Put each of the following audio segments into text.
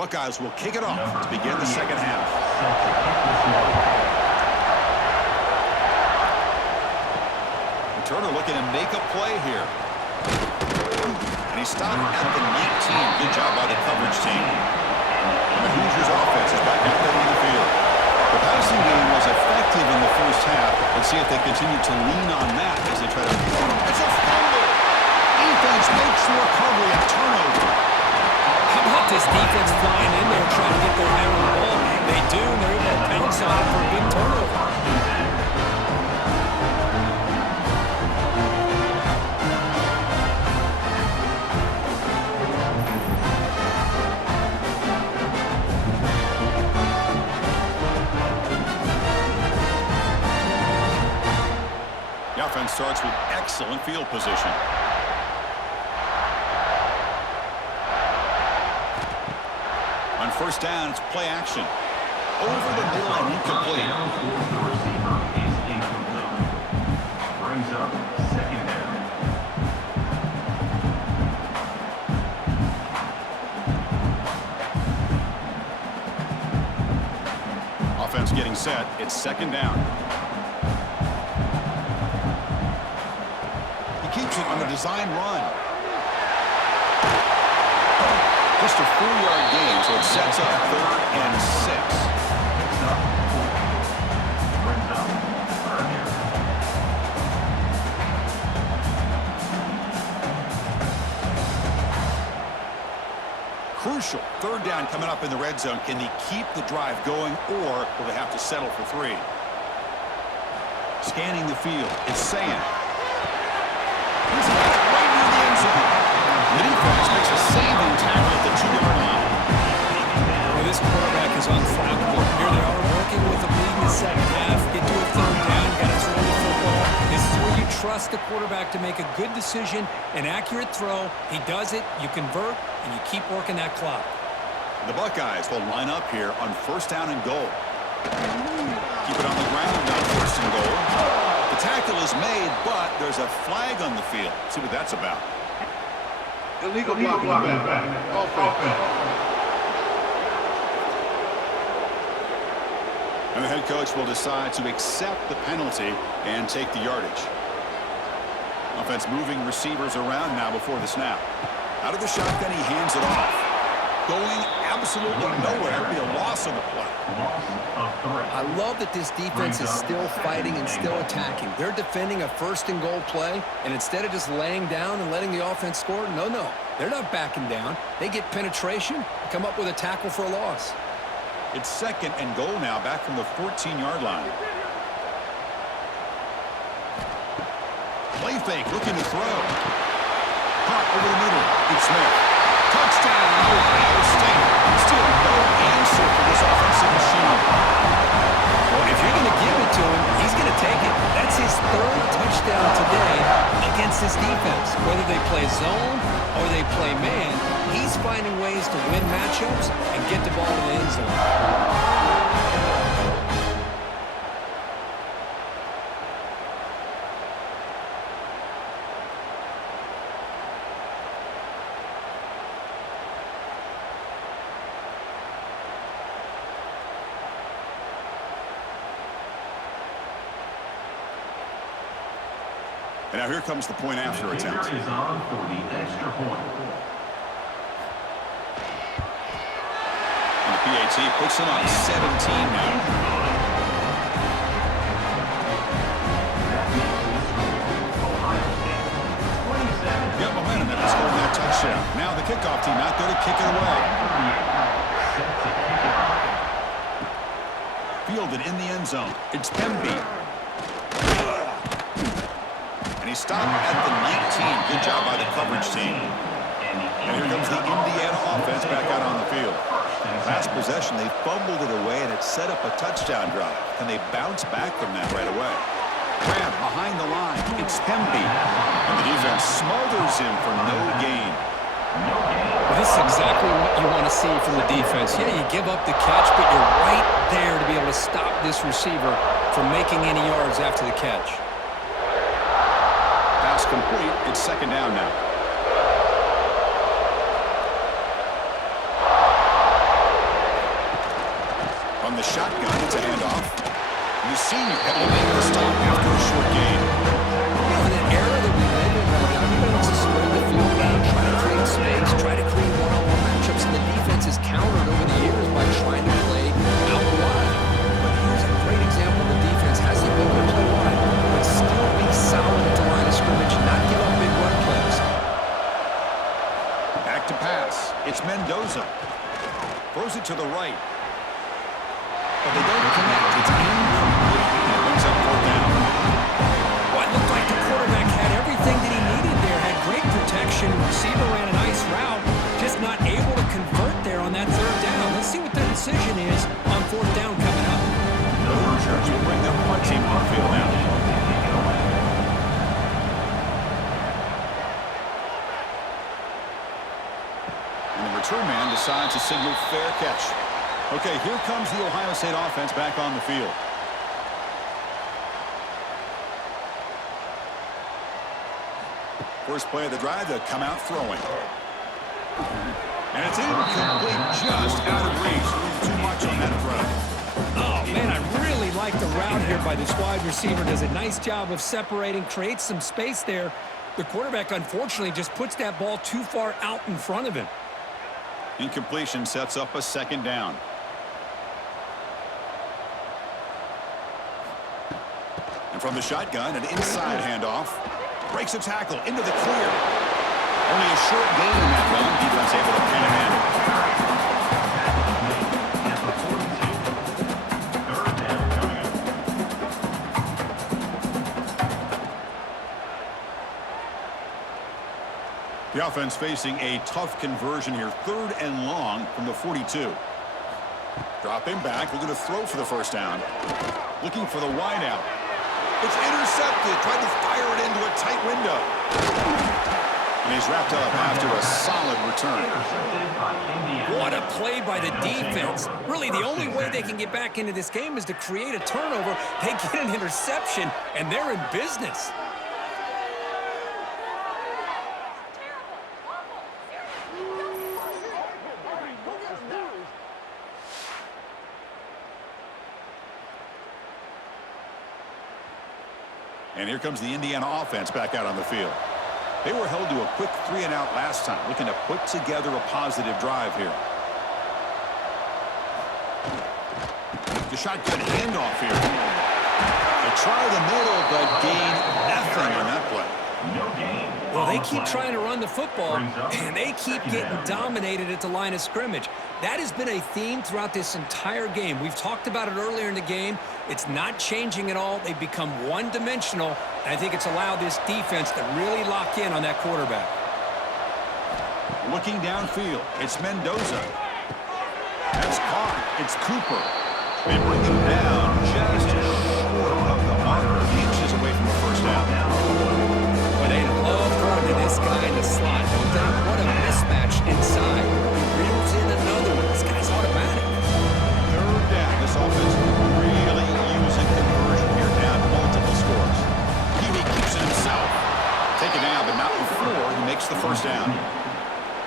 Buckeyes will kick it off to begin the second half. Turner looking to make a play here. And he stopped at the 19. Good job by the coverage team. And the Hoosiers offense is back out there on the field. The passing game was effective in the first half. Let's see if they continue to lean on that as they try to... It's a fumble! Defense makes the recovery, a turnover. How about this defense flying in there trying to get their hand on the ball? They do, and they're able to pounce on it for a big turnover. The offense starts with excellent field position. On first down, it's play action. Over the middle and incomplete. Brings up second down. Offense getting set. It's second down. Keeps it on the design run. Just a 4-yard gain, so it sets up 3rd and 6. Crucial 3rd down coming up in the red zone. Can they keep the drive going, or will they have to settle for 3? Scanning the field, it's Sand. He's right near the end zone. The defense makes a saving tackle at the 2-yard line. Well, this quarterback is unflappable. Here they are working with a lead in the second half. Get to a 3rd down. Got to throw the football. This is where you trust the quarterback to make a good decision, an accurate throw. He does it. You convert, and you keep working that clock. The Buckeyes will line up here on 1st down and goal. Keep it on the ground on 1st and goal. The tackle is made, but there's a flag on the field. Let's see what that's about. Illegal blocking back. Offense. And the head coach will decide to accept the penalty and take the yardage. Offense moving receivers around now before the snap. Out of the shotgun, he hands it off. Going absolutely nowhere. It'll be a loss on the play. I love that this defense is still fighting and still attacking. They're defending a 1st and goal play, and instead of just laying down and letting the offense score, no. They're not backing down. They get penetration, come up with a tackle for a loss. It's 2nd and goal now, back from the 14-yard line. Play fake, looking to throw. Caught over the middle. It's Smith. Touchdown, Ohio State. Still no answer for this offensive machine. Well, if you're going to give it to him, he's going to take it. That's his 3rd touchdown today against this defense. Whether they play zone or they play man, he's finding ways to win matchups and get the ball to the end zone. And now here comes the point after attempt. Is on for the extra point. And the PAT puts him on 17 now. Got momentum and scoring that touchdown. Now the kickoff team out there to kick it away. Fielded in the end zone. It's Pemby. And he stopped at the 19. Good job by the coverage team. And here comes the Indiana offense back out on the field. Last possession, they fumbled it away, and it set up a touchdown drive. Can they bounce back from that right away? Grab behind the line. It's Pemby. And the defense smothers him for no gain. Well, this is exactly what you want to see from the defense. Yeah, you give up the catch, but you're right there to be able to stop this receiver from making any yards after the catch. Pass complete. It's second down now. The senior able to make the stop after a short gain. In an era that we live in right now, everybody wants to spread the field around, try to create space, try to create one-on-one matchups, and the defense has countered over the years by trying to play out wide. But here's a great example. The defense has the ability to play wide, but still be solid at the line of scrimmage, not give up big run plays. Back to pass. It's Mendoza. Throws it to the right. But they don't connect. It's incomplete. And it brings up fourth down. Well, it looked like the quarterback had everything that he needed there. Had great protection. Receiver ran a nice route. Just not able to convert there on that third down. Let's see what the decision is on fourth down coming up. The Hoosiers will bring their punt team on the field now. And the return man decides to signal fair catch. Okay, here comes the Ohio State offense back on the field. First play of the drive, they'll come out throwing. And it's incomplete, just out of reach. Too much on that throw. Oh, man, I really like the route here by this wide receiver. Does a nice job of separating, creates some space there. The quarterback, unfortunately, just puts that ball too far out in front of him. Incompletion sets up a second down. And from the shotgun, an inside handoff. Breaks a tackle into the clear. Only a short gain in that run. Defense able to pin him in. Third down coming up. The offense facing a tough conversion here. 3rd and long from the 42. Dropping back, looking to throw for the first down. Looking for the wideout. It's intercepted. Tried to fire it into a tight window. And he's wrapped up after a solid return. Intercepted by Indiana. What a play by the defense. Really, the only way they can get back into this game is to create a turnover. They get an interception, and they're in business. And here comes the Indiana offense back out on the field. They were held to a quick 3-and-out last time, looking to put together a positive drive here. The shotgun handoff here. They try the middle, but gain nothing on that play. No gain. Well, they keep trying to run the football, and they keep getting dominated at the line of scrimmage. That has been a theme throughout this entire game. We've talked about it earlier in the game. It's not changing at all. They've become one-dimensional, and I think it's allowed this defense to really lock in on that quarterback. Looking downfield, it's Mendoza. That's caught. It's Cooper. They bring him down just short of the marker, inches away from the first down. But they love throwing to this guy in the slot, don't they? What a mismatch inside. He reels in another one. This guy's automatic. 3rd down. This offense really using conversion here, down multiple scores. Peavy keeps it himself. Taken down, but not before he makes the first down.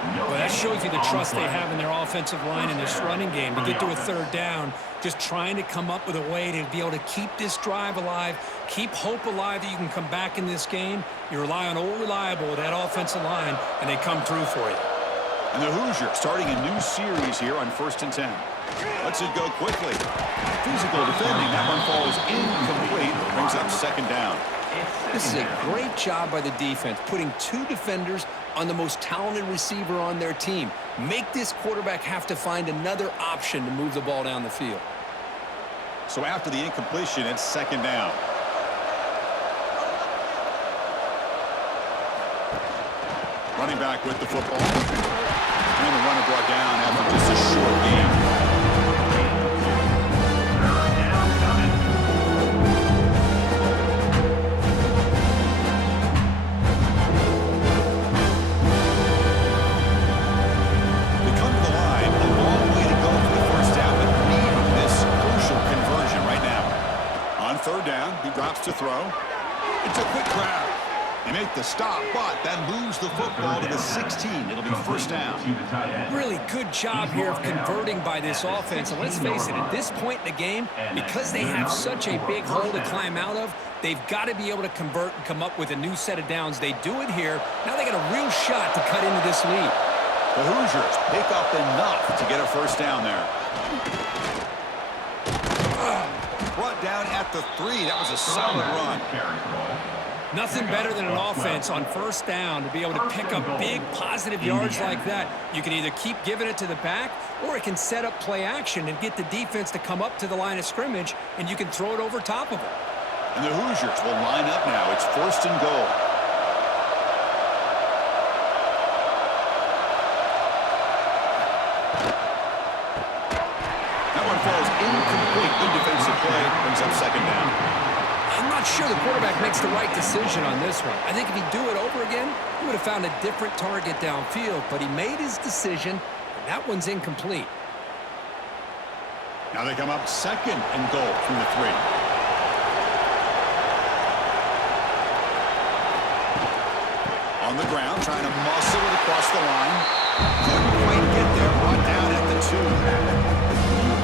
Well, that shows you the trust they have in their offensive line in this running game. To get to a 3rd down, just trying to come up with a way to be able to keep this drive alive, keep hope alive that you can come back in this game. You rely on Old Reliable with that offensive line, and they come through for you. And the Hoosiers starting a new series here on 1st and 10. Lets it go quickly. Physical defending. That one falls incomplete. Brings up 2nd down. This is a great job by the defense, putting 2 defenders on the most talented receiver on their team. Make this quarterback have to find another option to move the ball down the field. So after the incompletion, it's 2nd down. Running back with the football. And the runner brought down after just a short gain. To throw. It's a quick grab. He make the stop, but then moves the football to the 16. It'll be first down. To the tight end. Really good job here of converting by this offense. And let's face it, at this point in the game, because they have such a big hole to climb out of, they've got to be able to convert and come up with a new set of downs. They do it here. Now they got a real shot to cut into this lead. The Hoosiers pick up enough to get a first down there. Brought down at the 3. That was a solid run. Carry ball. Nothing better than an offense on first down to be able to pick up big positive yards like that. You can either keep giving it to the back, or it can set up play action and get the defense to come up to the line of scrimmage, and you can throw it over top of it. And the Hoosiers will line up now. It's first and goal. That one falls incomplete. Good defensive play. Brings up second down. I'm not sure the quarterback makes the right decision on this one. I think if he'd do it over again, he would have found a different target downfield, but he made his decision, and that one's incomplete. Now they come up second and goal from the 3. On the ground, trying to muscle it across the line. Couldn't quite get there. Brought down at the 2.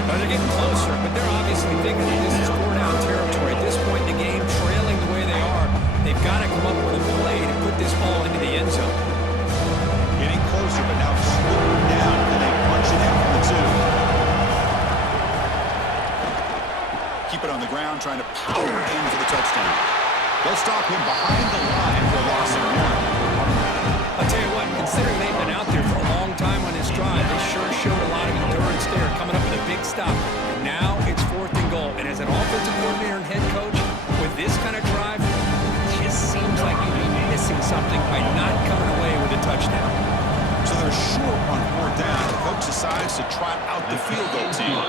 Now they're getting closer, but they're obviously thinking that this is four-down territory. At this point in the game, trailing the way they are, they've got to come up with a play to put this ball into the end zone. Getting closer, but now slowing down. And they punch it in from the 2. Keep it on the ground, trying to power in for the touchdown. They'll stop him behind the line for a loss of 1. I'll tell you what, considering they've been out there for a long time on this drive, they sure showed a lot of endurance there, coming up with a big stop. And now it's fourth and goal. And as an offensive coordinator and head coach, with this kind of drive, it just seems like you'd be missing something by not coming away with a touchdown. So they're short on fourth down. The coach decides to trot out the field goal team.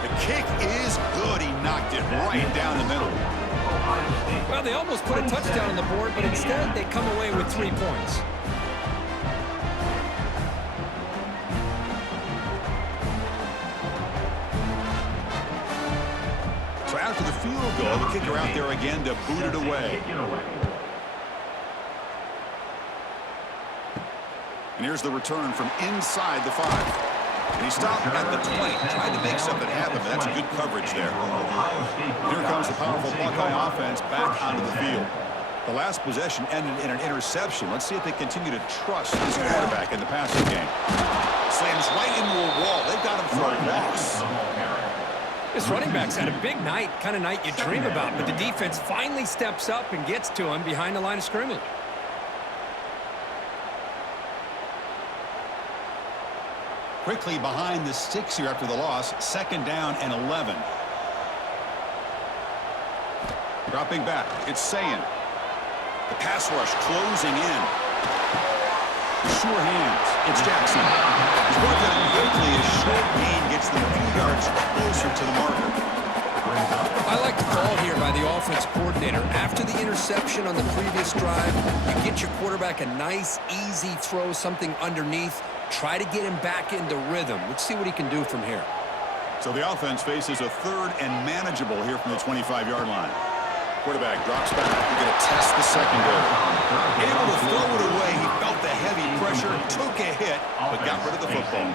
The kick is good. He knocked it right down the middle. Well, they almost put a touchdown on the board, but instead they come away with 3 points. So after the field goal, the kicker out there again to boot it away. And here's the return from inside the 5. And he stopped at the 20, trying to make something happen, but that's good coverage there. Here comes the powerful Buckeye offense back onto the field. The last possession ended in an interception. Let's see if they continue to trust this quarterback in the passing game. Slams right into a wall. They've got him for a loss. This running back's had a big night, kind of night you dream about, but the defense finally steps up and gets to him behind the line of scrimmage. Quickly behind the 6 here after the loss. Second down and 11. Dropping back. It's Sayin. The pass rush closing in. Sure hands. It's Jackson. He's working on quickly. A short gain gets them a few yards closer to the marker. I like the call here by the offense coordinator. After the interception on the previous drive, you get your quarterback a nice, easy throw, something underneath. Try to get him back into rhythm. Let's see what he can do from here. So the offense faces a third and manageable here from the 25-yard line. Quarterback drops back. We're going to test the secondary. Able to throw it away. He felt the heavy pressure, took a hit, but got rid of the football.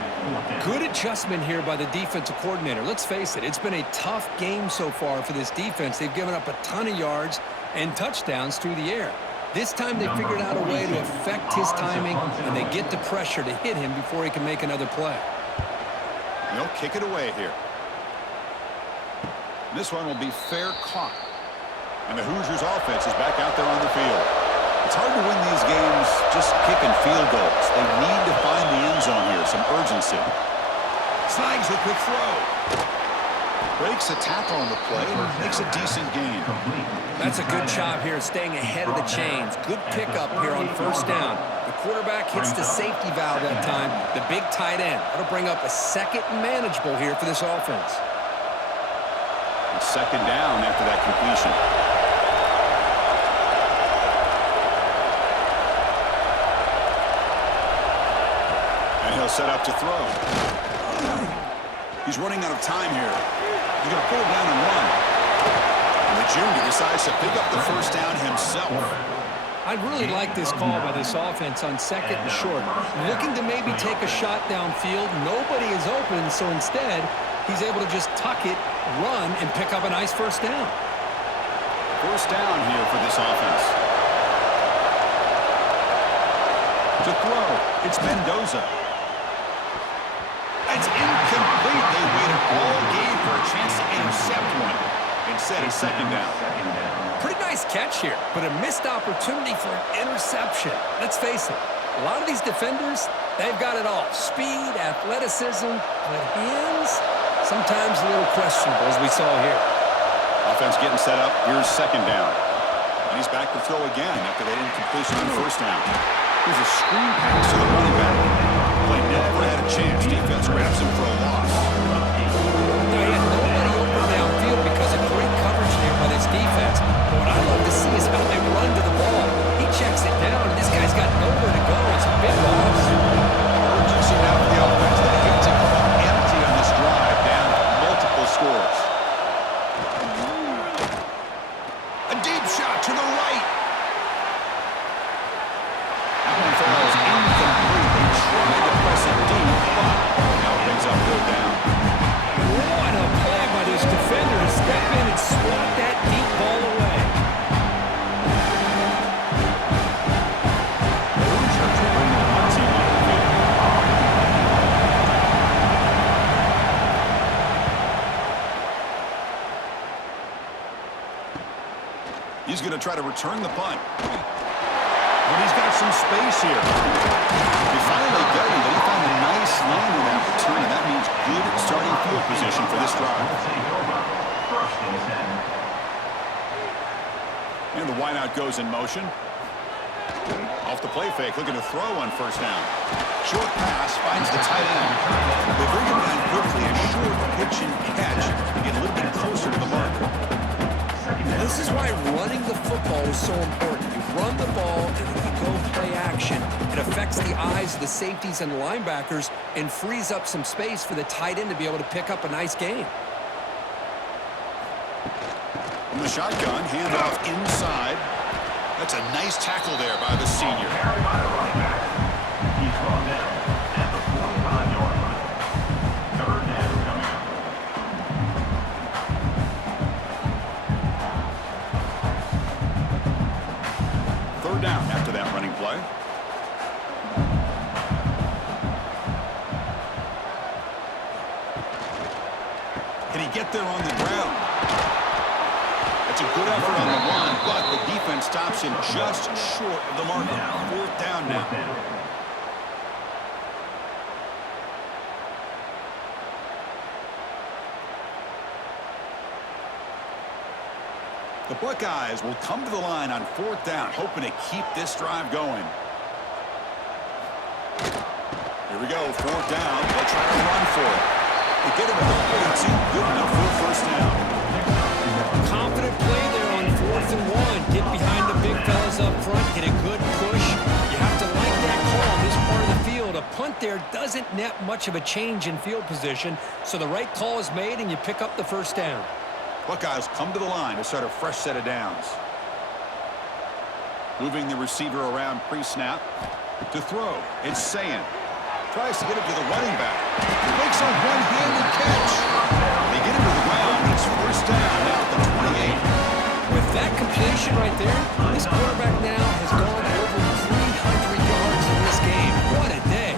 Good adjustment here by the defensive coordinator. Let's face it, it's been a tough game so far for this defense. They've given up a ton of yards and touchdowns through the air. This time they figured out a way to affect his timing, and they get the pressure to hit him before he can make another play. They'll kick it away here. This one will be fair caught. And the Hoosiers offense is back out there on the field. It's hard to win these games just kicking field goals. They need to find the end zone here, some urgency. Snags a quick throw. Breaks a tackle on the play and makes a decent gain. That's a good job here staying ahead of the chains. Good pickup here on first down. The quarterback hits the safety valve that time. The big tight end. That'll bring up a second and manageable here for this offense. It's second down after that completion. And he'll set up to throw. He's running out of time here. He's going to pull it down and run. And the junior decides to pick up the first down himself. I really like this call by this offense on second and short. Looking to maybe take a shot downfield. Nobody is open, so instead, he's able to just tuck it, run, and pick up a nice first down. First down here for this offense. To throw, it's Mendoza. It's incomplete. They waited all game for a chance to intercept one. Instead, it's second down. Pretty nice catch here, but a missed opportunity for an interception. Let's face it, a lot of these defenders, they've got it all. Speed, athleticism, but hands, sometimes a little questionable, as we saw here. Offense getting set up. Here's second down. And he's back to throw again after that incompletion on first down. Here's a screen pass to the running back. Play never had a chance. Defense grabs him for a loss. He had nobody open downfield because of great coverage there by this defense. But what I love to see is how they run to the ball. He checks it down, and this guy's got nowhere to go. It's a big loss. Urgency now for the offense. They hate to come up empty on this drive, down multiple scores. A deep shot to the right. That one falls incomplete. They tried to press it deep, but now it brings up third down. What a play by this defender to step in and swat that deep ball away. The Hoosiers will bring the punt team on the field. He's going to try to return the punt. But he's got some space here. He finally got him, but he found a nice lane with that return, and that means good starting field position for this drive. First and 10. And the wideout goes in motion. Off the play fake, looking to throw on first down. Short pass finds the tight end. They bring him down quickly, a short pitch and catch to get a little bit closer to the marker. This is why running the football is so important. You run the ball, and then you go play action. It affects the eyes of the safeties and linebackers and frees up some space for the tight end to be able to pick up a nice gain. From the shotgun, handoff inside. That's a nice tackle there by the senior. Carry by the running back. He's brought down at the 45-yard line. Third down coming up. Third down after that running play. Can he get there on the ground? That's a good effort on the run, but the defense stops him just short of the marker. Fourth down now. The Buckeyes will come to the line on fourth down, hoping to keep this drive going. Here we go, fourth down. They'll try to run for it. They get him at the 42, good enough for a first down. Confident play there on 4th and 1. Get behind the big fellas up front, get a good push. You have to like that call on this part of the field. A punt there doesn't net much of a change in field position, so the right call is made and you pick up the first down. Buckeyes come to the line to start a fresh set of downs. Moving the receiver around pre-snap. To throw, it's Sayin. Tries to get it to the running back. Makes a one-handed catch. They get him to the ground. It's first down now at the 28. With that completion right there, this quarterback now has gone over 300 yards in this game. What a day.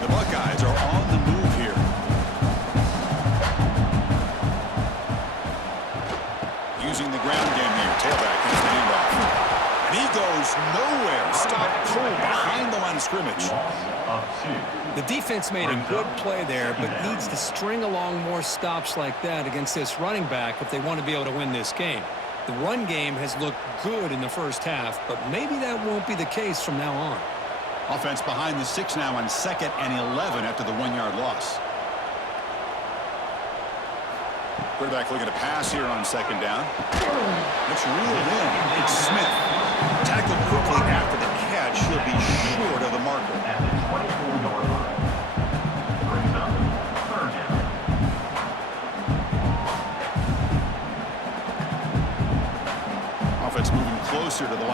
The Buckeyes are on the move here. Using the ground game here. Tailback has the handoff. And he goes nowhere. Stop pulled behind the line of scrimmage. Of 2. The defense made a good play there, but needs to string along more stops like that against this running back if they want to be able to win this game. The run game has looked good in the first half, but maybe that won't be the case from now on. Offense behind the 6 now on 2nd and 11 after the 1-yard loss. Quarterback looking to pass here on 2nd down. It's reeled in. It's Smith. Tackled quickly after the catch. He'll be short of the marker. At the 24-yard line. Brings up third down.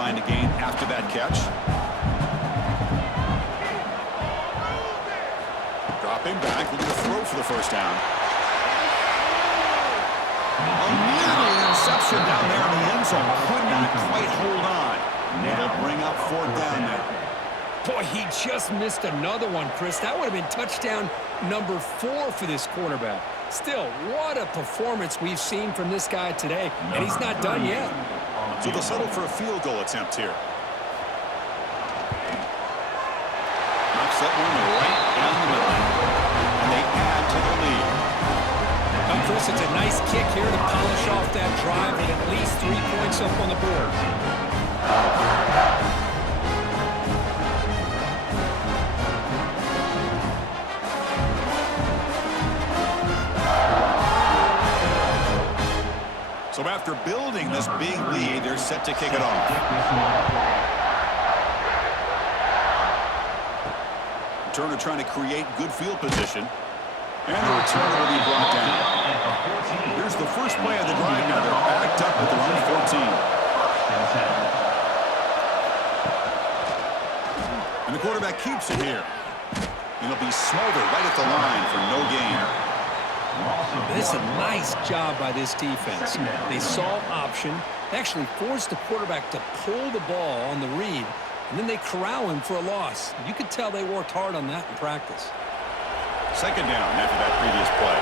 line to gain after that catch. Dropping back, looking to throw for the first down. Nearly an interception down there in the end zone. Could not quite hold on. It'll bring up fourth down now. Boy, he just missed another one, Chris. That would have been touchdown number 4 for this quarterback. Still, what a performance we've seen from this guy today, and he's not done yet. So they'll settle for a field goal attempt here. Knocks that one right down the middle. And they add to the lead. Now, Chris, it's a nice kick here to polish off that drive with at least 3 points up on the board. So after building this big lead, they're set to kick it off. Turner trying to create good field position. And the return will be brought down. Here's the first play of the drive now. They're backed up at their own 14. And the quarterback keeps it here. And he'll be smothered right at the line for no gain. This is a nice job by this defense. They saw option. They actually forced the quarterback to pull the ball on the read, and then they corral him for a loss. You could tell they worked hard on that in practice. Second down after that previous play.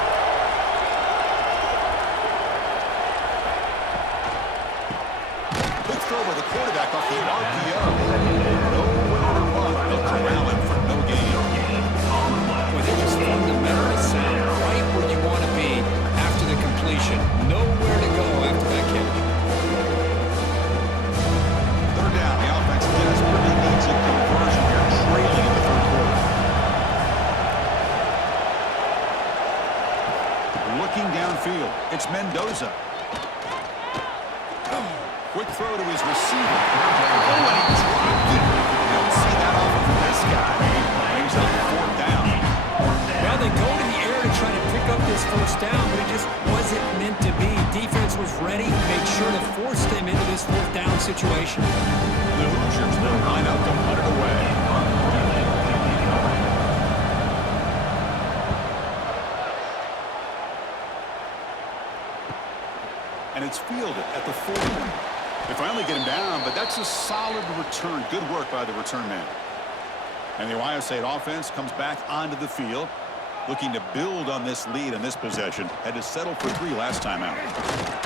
Quick throw by the quarterback off the RPO. Nowhere to run. They'll corral him for no gain. Well, they're just fundamentally sound, right where you want to be after the completion. Nowhere to go after that catch. Third down. The offense desperately needs a conversion here, trailing in the third quarter. Looking downfield, it's Mendoza. Quick throw to his receiver. Oh, and he dropped it. You don't see that often from this guy. Brings up fourth down. Well, they go to the air to try to pick up this first down, but it just wasn't meant to be. Defense was ready, made sure to force them into this fourth down situation. The Hoosiers will line up to put it away. And it's fielded at the 40. They finally get him down, but that's a solid return. Good work by the return man. And the Ohio State offense comes back onto the field, looking to build on this lead in this possession. Had to settle for 3 last time out.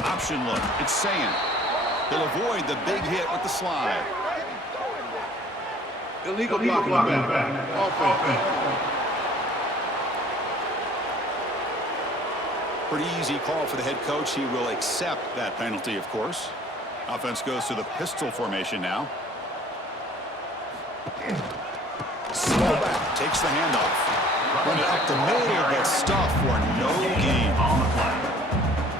Option look. It's Sayin. He'll avoid the big hit with the slide. Illegal blocking back. Offense. Pretty easy call for the head coach. He will accept that penalty, of course. Offense goes to the pistol formation now. Slow back, takes the handoff. Run it up the middle, but stuff for no gain.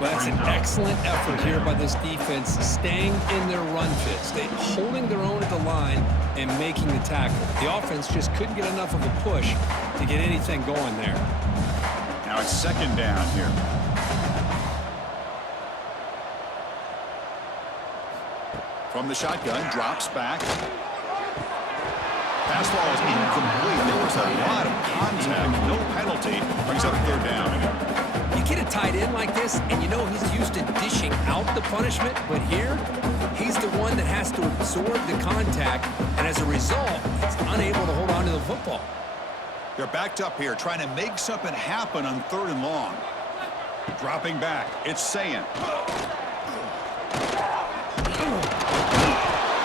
Well, that's an excellent effort here by this defense, staying in their run fits. They holding their own at the line and making the tackle. The offense just couldn't get enough of a push to get anything going there. Now it's second down here. From the shotgun, drops back. Pass ball is incomplete. There was a lot of contact. No penalty. Brings up third down. You get a tight end like this, and you know he's used to dishing out the punishment, but here, he's the one that has to absorb the contact, and as a result, he's unable to hold on to the football. They're backed up here, trying to make something happen on 3rd and long. Dropping back, it's Sayin.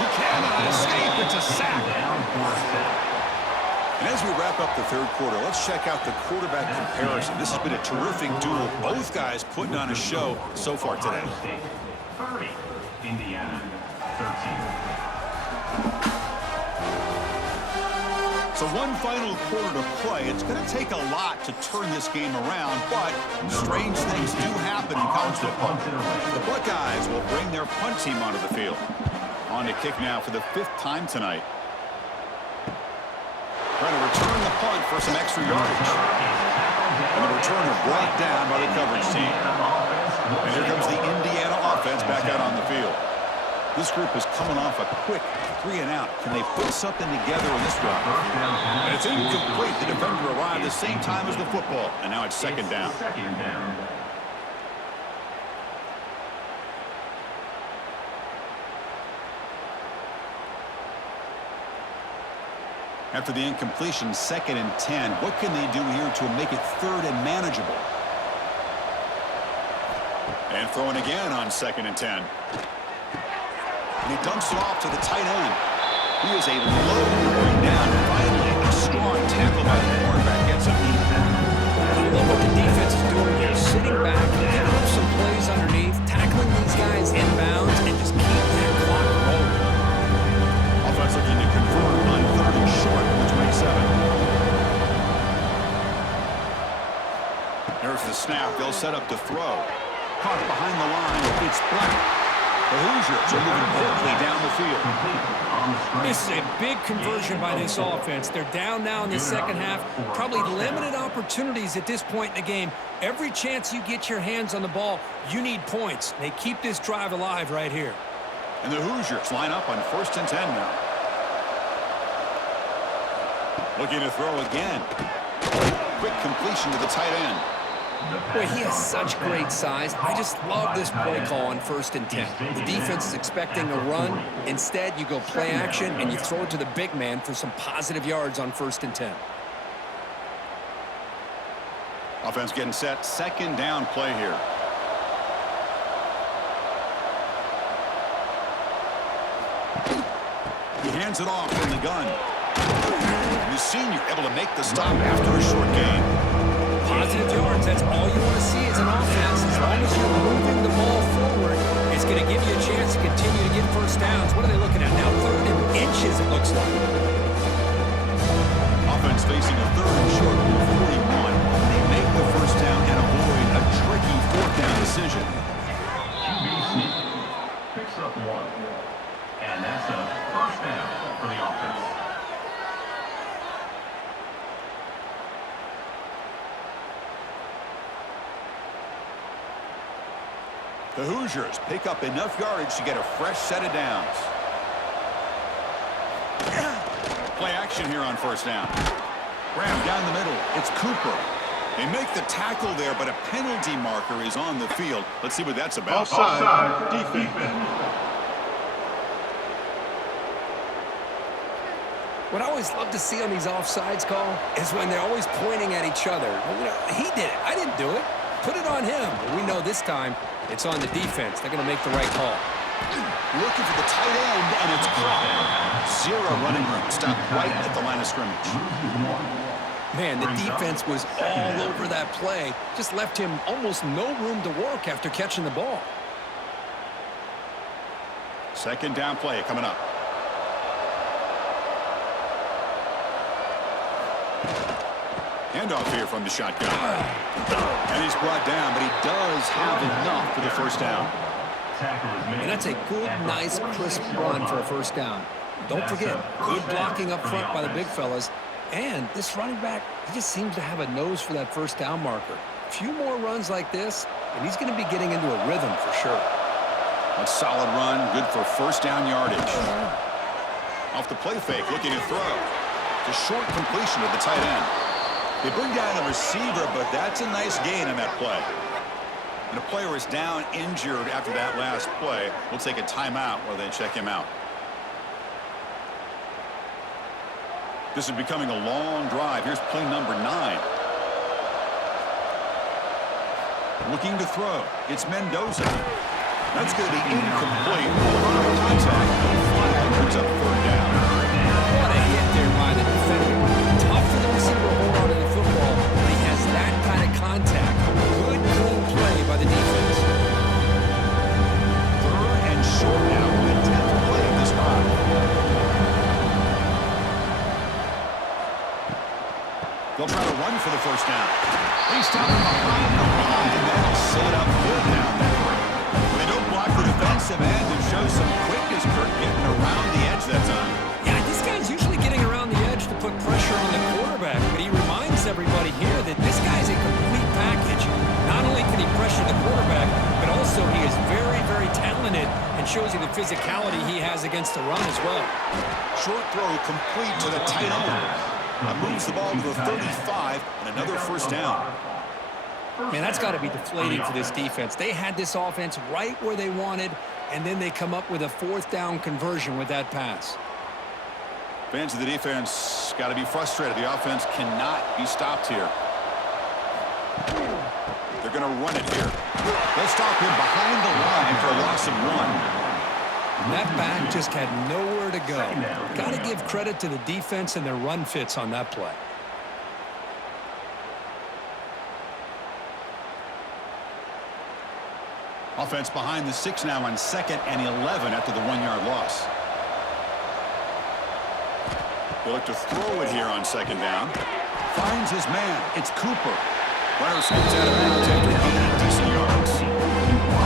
He cannot escape. It's a sack. And as we wrap up the 3rd quarter, let's check out the quarterback comparison. This has been a terrific duel. Both guys putting on a show so far today. 30, Indiana 13. So one final quarter to play. It's going to take a lot to turn this game around, but strange things do happen in college football. The Buckeyes will bring their punt team onto the field. On to kick now for the 5th time tonight. Trying to return the punt for some extra yardage. And the returner brought down by the coverage team. And here comes the Indiana offense back out on the field. This group is coming off a quick 3-and-out. Can they put something together in this one? And it's incomplete. The defender arrived the same time as the football. And now it's second down. Second down. After the incompletion, 2nd and 10. What can they do here to make it 3rd and manageable? And throwing again on 2nd and 10. And he dumps it off to the tight end. He is a low going down. Finally, a strong tackle by the quarterback gets him. I love what the defense is doing here. Sitting back, giving up some plays underneath, tackling these guys inbounds, and just keep that clock rolling. Offense looking to convert on 3rd and short from the 27. There's the snap. They'll set up to throw. Caught behind the line. It's Black. The Hoosiers are moving quickly down the field. This is a big conversion by this offense. They're down now in the second half. Probably limited opportunities at this point in the game. Every chance you get your hands on the ball, you need points. They keep this drive alive right here. And the Hoosiers line up on 1st and 10 now. Looking to throw again. Quick completion to the tight end. Boy, he has such great size. I just love this play call on 1st and 10. The defense is expecting a run. Instead, you go play action, and you throw it to the big man for some positive yards on 1st and 10. Offense getting set. 2nd down play here. He hands it off from the gun. The senior able to make the stop after a short gain. Positive yards, that's all you want to see as an offense. As long as you're moving the ball forward, it's going to give you a chance to continue to get first downs. What are they looking at now? 3rd and inches, it looks like. Offense facing a 3rd and short from the 41. They make the first down and avoid a tricky 4th down decision. QB sneak picks up 1. And that's a first down for the offense. The Hoosiers pick up enough yardage to get a fresh set of downs. Play action here on 1st down. Ram down the middle. It's Cooper. They make the tackle there, but a penalty marker is on the field. Let's see what that's about. Offside. Defense. What I always love to see on these offsides call is when they're always pointing at each other. You know, he did it. I didn't do it. Put it on him. But we know this time it's on the defense. They're going to make the right call. Looking for the tight end, and it's caught. 0 running room. Stopped right at the line of scrimmage. Man, the defense was all over that play. Just left him almost no room to work after catching the ball. 2nd down play coming up. Handoff here from the shotgun. And he's brought down, but he does have enough for the first down. And that's a good, nice, crisp run for a first down. Don't forget, good blocking up front by the big fellas. And this running back, he just seems to have a nose for that first down marker. A few more runs like this, and he's going to be getting into a rhythm for sure. A solid run, good for first down yardage. Off the play fake, looking to throw. It's a short completion to the tight end. They bring down the receiver, but that's a nice gain in that play. And a player is down injured after that last play. We'll take a timeout while they check him out. This is becoming a long drive. Here's play number 9. Looking to throw. It's Mendoza. That's going to be incomplete. Contact. Flag brings up 3rd down. What a hit there by the defender. Tough for the receiver to hold on to the football, but he has that kind of contact. Good, clean play by the defense. 3rd and short now. The 10th play of this drive. They'll try to run for the first down. He's stopping behind the line, and that'll set up good down there. They don't block the defensive end and show some quickness. Kirk getting around the edge that time. Yeah, this guy's usually getting around the edge to put pressure on the quarterback, but he reminds everybody here that this guy's a complete package. Not only can he pressure the quarterback, but also he is very, very talented and shows you the physicality he has against the run as well. Short throw complete to the tight end. That moves the ball to the 35 and another first down. Man, that's got to be deflating for this defense. They had this offense right where they wanted, and then they come up with a fourth down conversion with that pass. Fans of the defense got to be frustrated. The offense cannot be stopped here. They're going to run it here. They'll stop him behind the line for a loss of 1. That back just had nowhere to go. Got to give credit to the defense and their run fits on that play. Offense behind the 6 now on 2nd and 11 after the 1-yard loss. They look to throw it here on 2nd down. Finds his man. It's Cooper. Runner scoots out of bounds after gaining decent yards.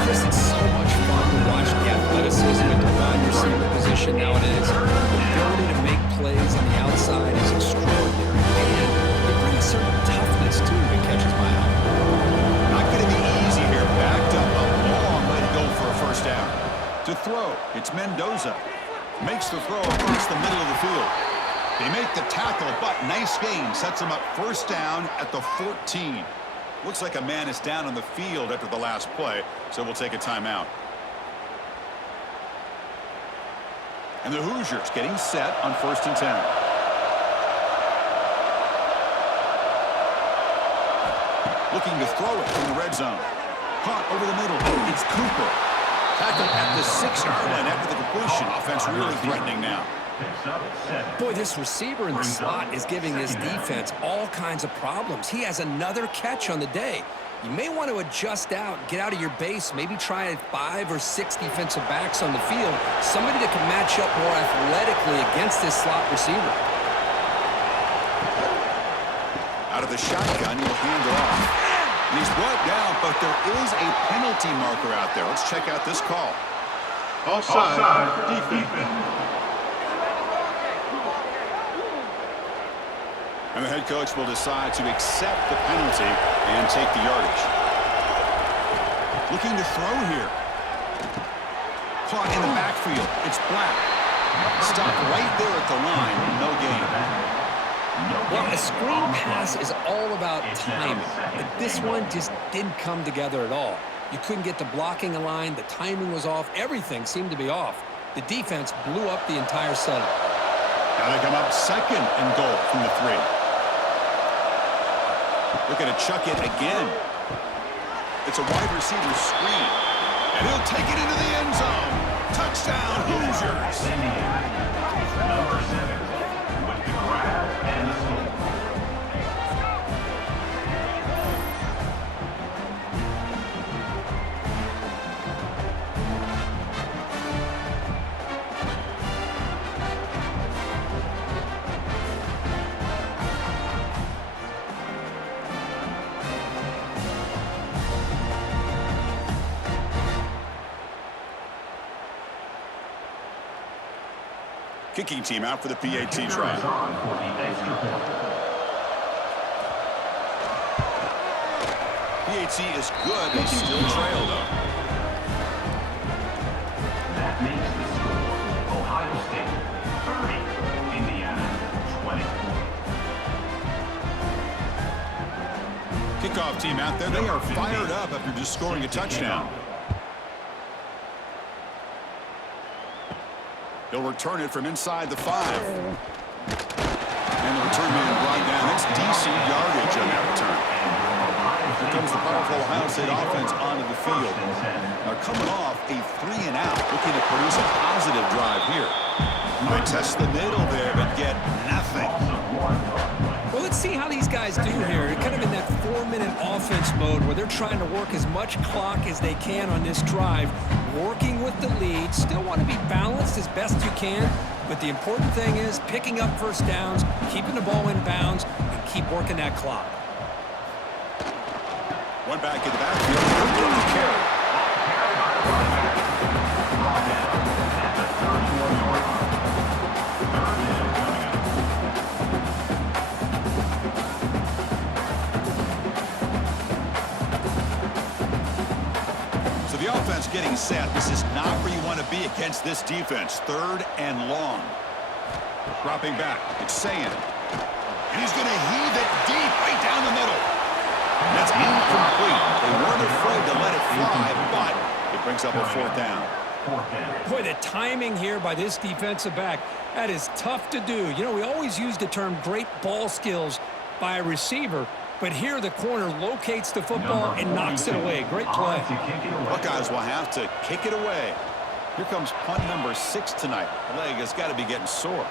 Chris, it's so much fun to watch the athleticism at the wide receiver position nowadays. The ability to make plays on the outside is extraordinary. And it brings certain toughness, too, that catches my eye. Not going to be easy here. Backed up a long way to go for a first down. To throw, it's Mendoza. Makes the throw across the middle of the field. They make the tackle, but nice gain. Sets them up first down at the 14. Looks like a man is down on the field after the last play, so we'll take a timeout. And the Hoosiers getting set on 1st and 10. Looking to throw it from the red zone. Caught over the middle. It's Cooper. Tackled at the 6-yard line after the completion. Offense really threatening now. Boy, this receiver in the slot is giving this defense all kinds of problems. He has another catch on the day. You may want to adjust out, get out of your base, maybe try 5 or 6 defensive backs on the field, somebody that can match up more athletically against this slot receiver. Out of the shotgun, he'll hand it off. And he's brought down, but there is a penalty marker out there. Let's check out this call. Offside. Defense. And the head coach will decide to accept the penalty and take the yardage. Looking to throw here. Caught in the backfield. It's Black. Stopped right there at the line. No gain. Well, a screen pass is all about timing, but this one just didn't come together at all. You couldn't get the blocking line, the timing was off, everything seemed to be off. The defense blew up the entire setup. Now they come up 2nd and goal from the 3. Looking to chuck it again. It's a wide receiver screen. And he'll take it into the end zone. Touchdown, Hoosiers. Number 7 with the grab and the score. Kicking team out for the PAT try. PAT is good. They still trail, though. That makes the score Ohio State 30, Indiana 20. Kickoff team out there. They are fired up after just scoring a touchdown. He'll return it from inside the 5. And the return man brought down. That's decent yardage on that return. Here comes the powerful Ohio State offense onto the field. Now coming off a 3-and-out, looking to produce a positive drive here. They test the middle there, but get nothing. Well, let's see how these guys do here. They're kind of in that 4-minute offense mode where they're trying to work as much clock as they can on this drive, working with the lead. Still want to be balanced as best you can, but the important thing is picking up first downs, keeping the ball in bounds, and keep working that clock. One back in the backfield. Looking to carry. Getting reset. This is not where you want to be against this defense. 3rd and long. Dropping back. It's Sayin. And he's going to heave it deep right down the middle. That's incomplete. They weren't afraid to let it fly, but it brings up a 4th down. Boy, the timing here by this defensive back, that is tough to do. You know, we always use the term great ball skills by a receiver, but here the corner locates the football and knocks it away. Great play. Buckeyes will have to kick it away. Here comes punt number 6 tonight. The leg has got to be getting sore.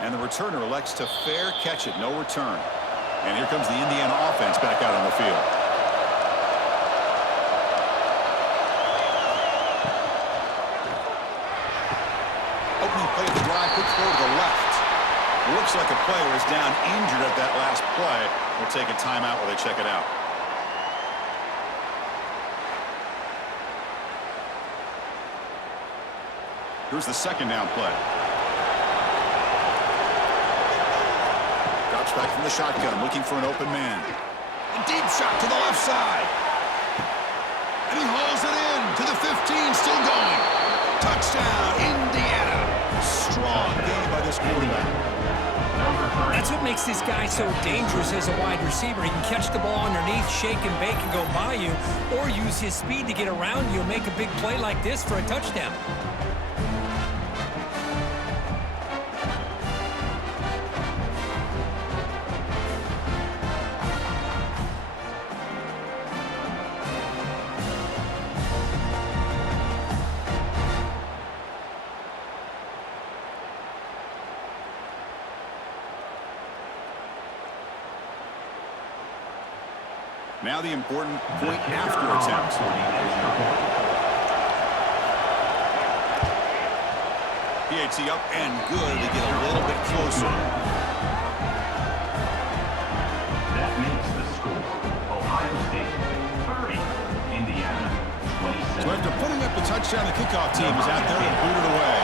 And the returner elects to fair catch it. No return. And here comes the Indiana offense back out on the field. Opening play of the drive, quick throw to the left. Looks like a player is down injured at that last play. We'll take a timeout while they check it out. Here's the 2nd down play. Drops back from the shotgun, looking for an open man. A deep shot to the left side. And he hauls it in to the 15, still going. Touchdown, Indiana. Strong game by this quarterback. That's what makes this guy so dangerous as a wide receiver. He can catch the ball underneath, shake and bake and go by you, or use his speed to get around you and make a big play like this for a touchdown. Now the important point after attempt. PAT up and good to get a little bit closer. That makes the score. Ohio State 30, Indiana 27. So after putting up the touchdown, the kickoff team is out there and booted away.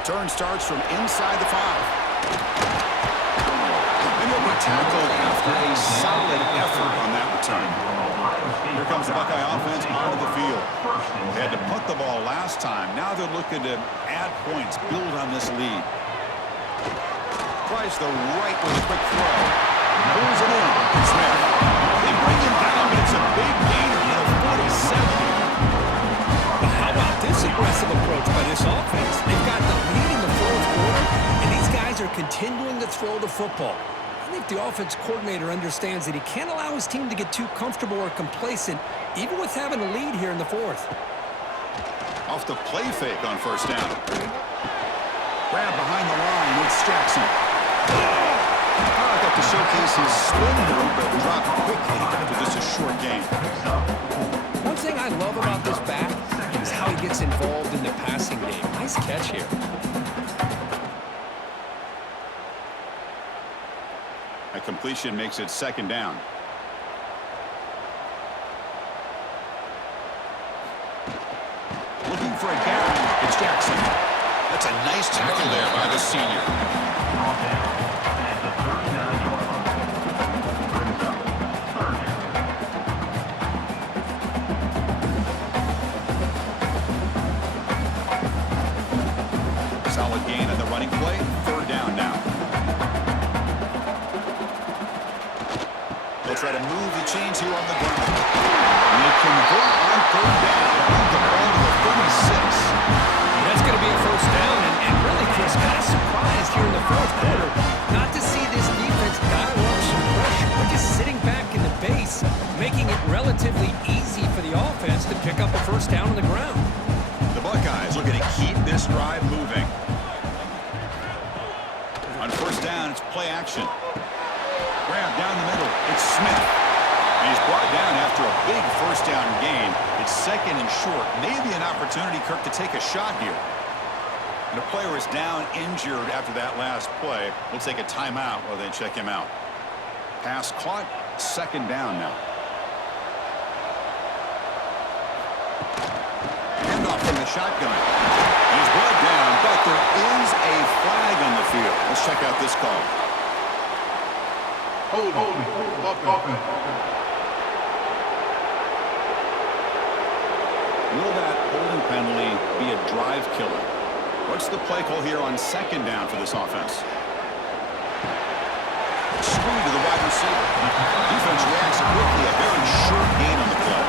Return starts from inside the 5. And he'll be tackled after a solid effort on that return. Here comes the Buckeye offense onto the field. They had to punt the ball last time. Now they're looking to add points, build on this lead. Tries the right with a quick throw. Pulls it in. Smith. They bring him down, but it's a big gain of 47. But how about this aggressive approach by this offense? They've got the lead in the 4th quarter, and these guys are continuing to throw the football. I think the offense coordinator understands that he can't allow his team to get too comfortable or complacent, even with having a lead here in the 4th. Off the play fake on 1st down. Grab behind the line with Jackson. Got to showcase his spin move, but dropped quickly after just a short game. One thing I love about this back is how he gets involved in the passing game. Nice catch here. A completion makes it 2nd down. Looking for a gap. It's Jackson. That's a nice tackle there by the senior. Solid gain on the running play. 3rd down now. They'll try to move the chains here on the ground. And they convert on 3rd down. Move the ball to the 36. That's going to be a 1st down, and really, Chris, kind of surprised here in the 4th quarter not to see this defense dial up some pressure. We're just sitting back in the base, making it relatively easy for the offense to pick up a 1st down on the ground. The Buckeyes looking to keep this drive moving. On 1st down, it's play action. Grab down the middle. It's Smith. And he's brought down after a big 1st down gain. It's 2nd and short. Maybe an opportunity, Kirk, to take a shot here. And the player is down injured after that last play. We'll take a timeout while they check him out. Pass caught. 2nd down now. Handoff from the shotgun. He's brought down, but there is a flag on the field. Let's check out this call. Holding. Offense. Will that holding penalty be a drive killer? What's the play call here on second down for this offense? Screen to the wide receiver. Defense reacts quickly. A very short gain on the play.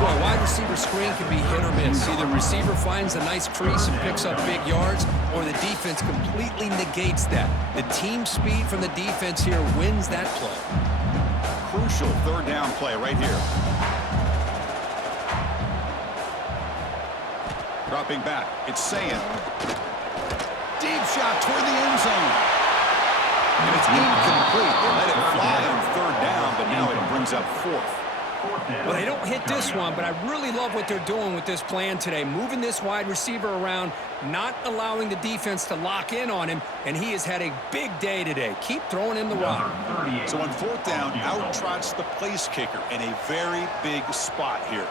Boy, wide receiver screen can be hit or miss. Either receiver finds a nice crease and picks up big yards, or the defense completely negates that. The team speed from the defense here wins that play. Crucial third down play right here. Dropping back. It's Sayan. Deep shot toward the end zone. And it's incomplete. They let it fly on third down, but now it brings up fourth. Well, they don't hit this one, but I really love what they're doing with this plan today. Moving this wide receiver around, not allowing the defense to lock in on him, and he has had a big day today. Keep throwing in the rock. So on fourth down, out trots the place kicker in a very big spot here.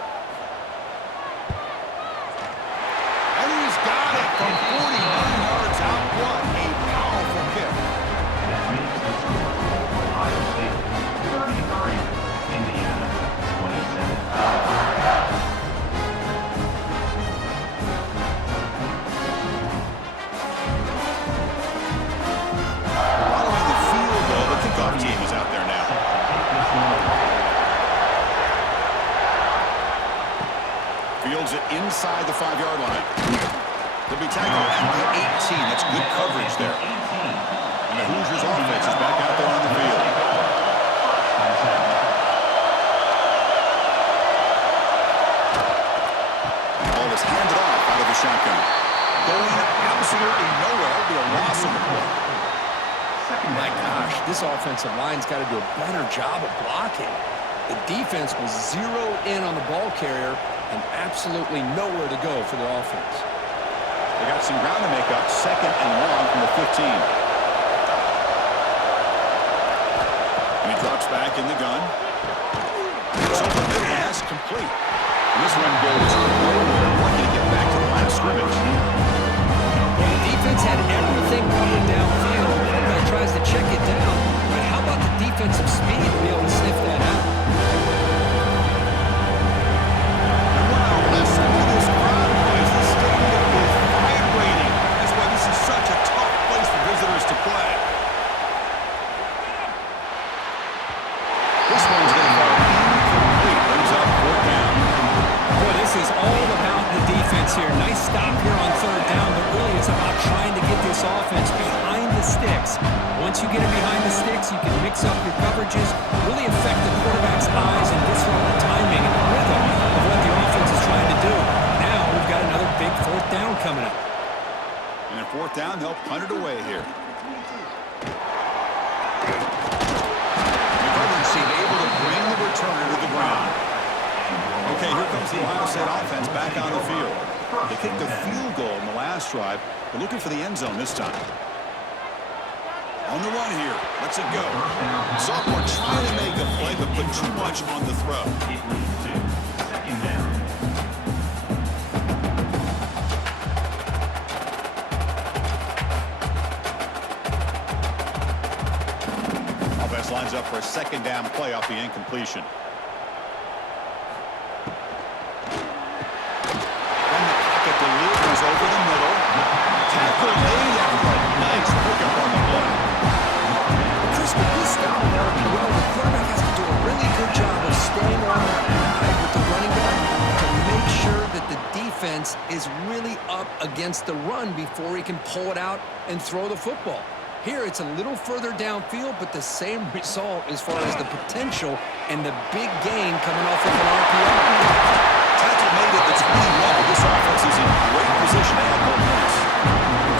And he's got it from 49 yards out. What a powerful kick. That makes the score Ohio State 33, Indiana 27. Following the field goal, the kickoff team is out there now. Fields it inside the 5-yard line. They'll be tackled at the 18. That's good coverage there. And the Hoosiers offense is back out there on the field. Ball is handed off out of the shotgun. Going absolutely nowhere. It'll be a loss on the play. My gosh, this offensive line's got to do a better job of blocking. The defense will zero in on the ball carrier and absolutely nowhere to go for the offense. They got some ground to make up. Second and long from the 15. And he drops back in the gun. It's over the middle, and that's complete. And this one goes nowhere. Lucky to get back to the line of scrimmage. Well, the defense had everything covered downfield. He tries to check it down. But how about the defensive speed to be able to sniff that out? And wow, listen to this crowd noise. The stadium is vibrating. That's why this is such a tough place for visitors to play. This one's going to fall incomplete. Brings up fourth down. Boy, this is all about the defense here. Nice stop here on third down, but really it's about trying to get this offense behind the sticks. Once you get it behind the sticks, you can mix up your coverages, really affect the quarterback's eyes and disrupt the timing and the rhythm of what the offense is trying to do. Now we've got another big fourth down coming up. And at fourth down, they'll punt it away here. McCutcheon seemed able to bring the returner to the ground. Okay, here comes the Ohio State offense back on the field. They kicked a field goal in the last drive. They're looking for the end zone this time. On the run here. Let's it go. Sophomore trying to make a play, but put too much on the throw. It leads to second down. Offense lines up for a second down play off the incompletion. From the pocket, delivers over the middle. Tackle made after a nice pickup on the play. Chris, with this style of RPO, the quarterback has to do a really good job of staying on that ride with the running back to make sure that the defense is really up against the run before he can pull it out and throw the football. Here, it's a little further downfield, but the same result as far as the potential and the big gain coming off of an RPO. Tackle made at the 21, but this offense is in great position to add more points.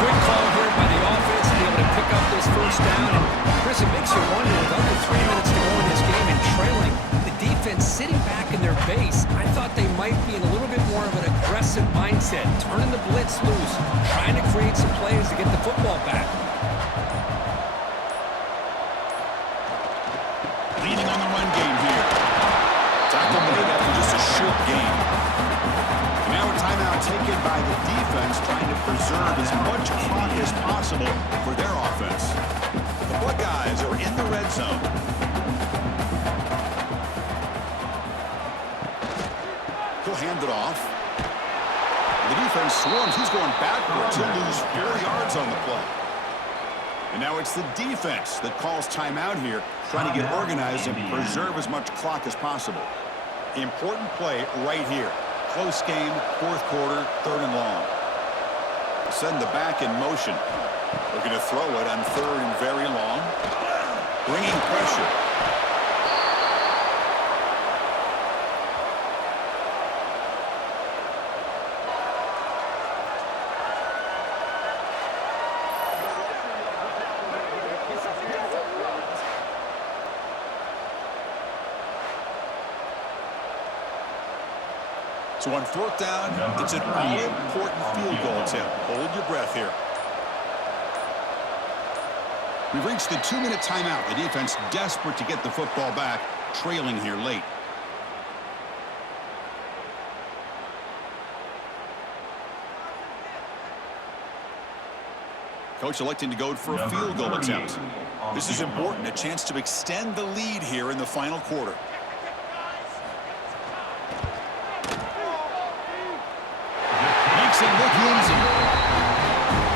Quick call here by the offense to be able to pick up this first down. And Chris, it makes you wonder, with under 3 minutes to go in this game and trailing, the defense sitting back in their base, I thought they might be in a little bit more of an aggressive mindset, turning the blitz loose, trying to create some plays to get the football back. Leading on the run game here. Tackle made after just a short gain. Now a timeout taken by the defense, trying to preserve as much clock as possible for their offense. The Buckeyes are in the red zone. He'll hand hand it off. The defense swarms. He's going backwards. He'll lose 4 yards on the play. And now it's the defense that calls timeout here, trying to get organized and preserve as much clock as possible. Important play right here. Close game, fourth quarter, 3rd and long. Send the back in motion. Looking to throw it on 3rd and very long. Bringing pressure. So on 4th down, it's an all-important field goal attempt. Hold your breath here. We've reached the 2-minute timeout. The defense desperate to get the football back, trailing here late. Coach electing to go for a field goal attempt. This is important, a chance to extend the lead here in the final quarter.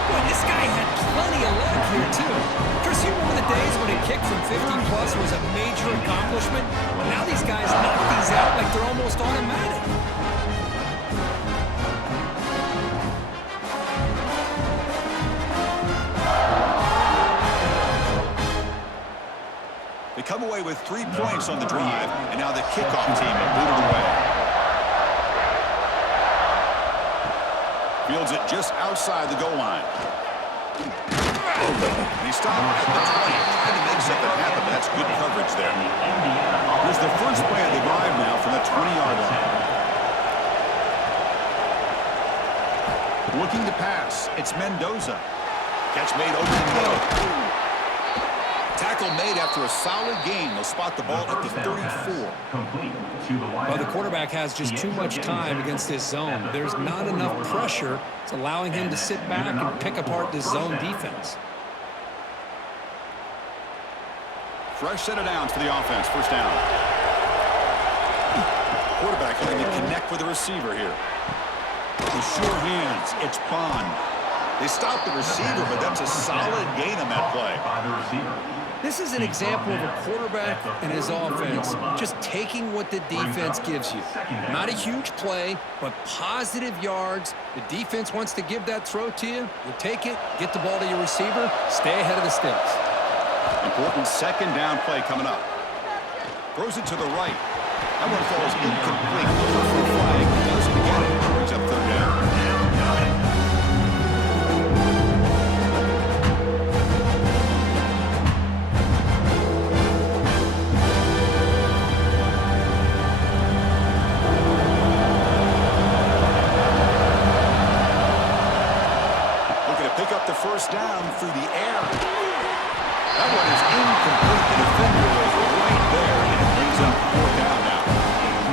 Boy, this guy had plenty of luck here, too. Chris, you remember the days when a kick from 50-plus was a major accomplishment? Now these guys knock these out like they're almost automatic. They come away with 3 points on the drive, and now the kickoff team will boot it away. Fields it just outside the goal line. And he stopped at the 20, trying to make something happen, but that's good coverage there. Here's the first play of the drive now from the 20-yard line. Looking to pass, it's Mendoza. Catch made over the middle. Tackle made after a solid gain. They'll spot the ball at the 34. Well, the quarterback has just too much time against this zone. There's not enough pressure. It's allowing him to sit back and pick apart this zone defense. Fresh set of downs for the offense. First down. Quarterback looking to connect with the receiver here. With sure hands, it's Bond. They stop the receiver, but that's a solid gain on that play. This is an example of a quarterback and his offense just taking what the defense gives you. Not a huge play, but positive yards. The defense wants to give that throw to you. You take it, get the ball to your receiver, stay ahead of the sticks. Important second down play coming up. Throws it to the right. That one falls incomplete. Looking for a flag. Doesn't get it. Brings up 3rd down. First down through the air. That one is incomplete. The defender was right there, and it brings up 4th down now.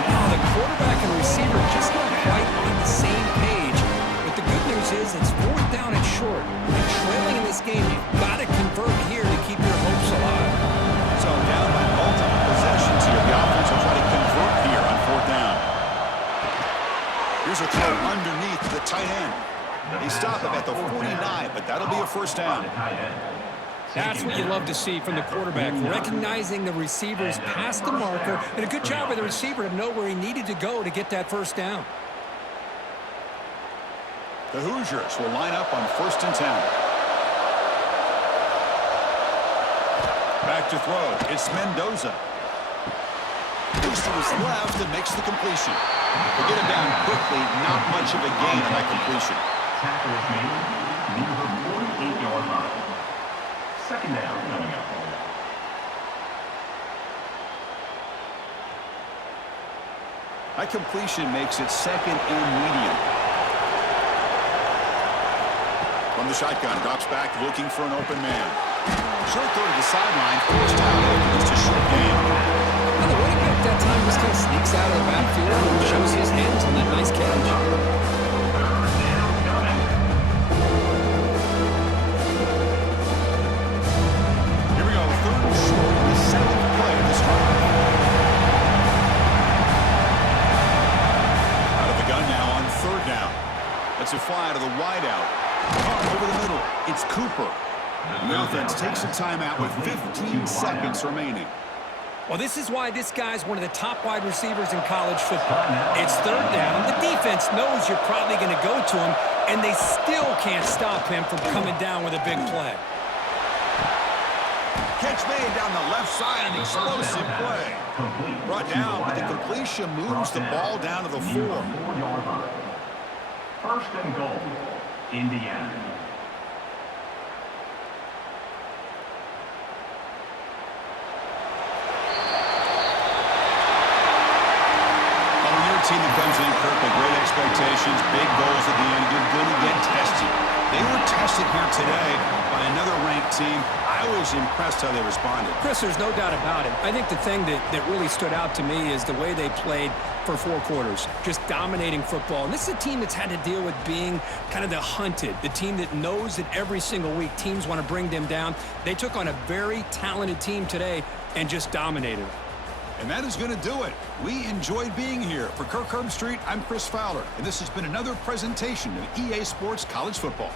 Now the quarterback and receiver just not quite on the same page. But the good news is it's 4th down and short. And trailing in this game, you've got to convert here to keep your hopes alive. So down by multiple possessions here. The offense will try to convert here on 4th down. Here's a throw underneath the tight end. They stop him at the 49, but that'll be a first down. That's what you love to see from the quarterback, recognizing the receivers past the marker, and a good job by the receiver to know where he needed to go to get that first down. The Hoosiers will line up on 1st and 10. Back to throw. It's Mendoza. Goes to his left and makes the completion. They get him down quickly, not much of a gain on that completion. Tackle is made near the 48-yard line. Second down coming up. That completion makes it 2nd and medium. From the shotgun, drops back, looking for an open man. Short throw to the sideline, first down, it's a short game. Now the running back that time just kind of sneaks out of the backfield and shows his hands on that nice catch. That's a fly to the wideout. Caught over the middle. It's Cooper. The offense takes a timeout with 15 seconds remaining. Well, this is why this guy's one of the top wide receivers in college football. It's third down. The defense knows you're probably going to go to him, and they still can't stop him from coming down with a big play. Catch made down the left side, an explosive play. Brought down, but the completion moves the ball down to the 4. 4-yard line. First and goal, Indiana. Team that comes in, Kirk, with great expectations, big goals at the end. You're going to get tested. They were tested here today by another ranked team. I was impressed how they responded. Chris, there's no doubt about it. I think the thing that really stood out to me is the way they played for 4 quarters, just dominating football. And this is a team that's had to deal with being kind of the hunted, the team that knows that every single week teams want to bring them down. They took on a very talented team today and just dominated. And that is going to do it. We enjoyed being here. For Kirk Herbstreit, I'm Chris Fowler, and this has been another presentation of EA Sports College Football.